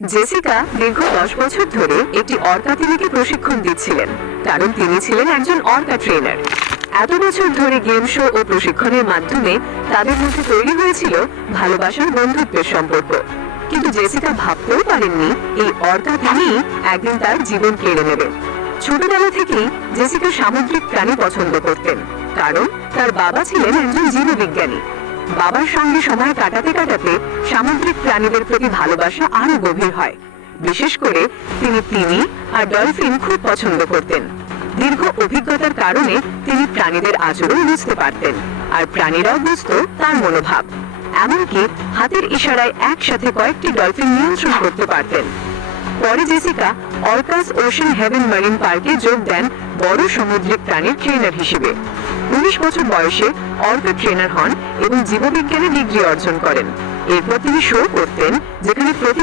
Jessica দীর্ঘ 10 বছর ধরে একটি অর্কা তিমিকে প্রশিক্ষণ দিচ্ছিলেন, কারণ তিনি ছিলেন একজন অর্কা ট্রেনার। এত বছর ধরে গেম শো ও প্রশিক্ষণের মাধ্যমে তাদের মধ্যে তৈরি হয়েছিল ভালোবাসার বন্ধুত্বের সম্পর্ক। কিন্তু জেসিকা ভাবতেও পারেননি এই অর্কা তিমি একদিন তার জীবন কেড়ে নেবে। ছোটবেলা থেকেই জেসিকা সামুদ্রিক প্রাণী পছন্দ করতেন, কারণ তার বাবা ছিলেন একজন জীববিজ্ঞানী। বাবার সঙ্গে সময় কাটাতে কাটাতে সামুদ্রিক প্রাণীদের প্রতি ভালোবাসা আরো গভীর হয়। বিশেষ করে তিনি তিমি আর ডলফিন খুব পছন্দ করতেন। দীর্ঘ অভিজ্ঞতার কারণে তিনি প্রাণীদের আচরণ বুঝতে পারতেন, আর প্রাণীরাও বুঝত তার মনোভাব। এমনকি হাতের ইশারায় একসাথে কয়েকটি ডলফিন নিয়ন্ত্রণ করতে পারতেন। পরে জেসিকা অর্কাস ওশেন হেভেন মারিন পার্কে যোগ দেন বড় সামুদ্রিক প্রাণীর ট্রেনার হিসেবে। 19 বছর বয়সে অর্কা ট্রেনার হন এবং জীববিজ্ঞানে ডিগ্রি অর্জন করেন। এরপর তিনি শো করতেন, যেখানে প্রতি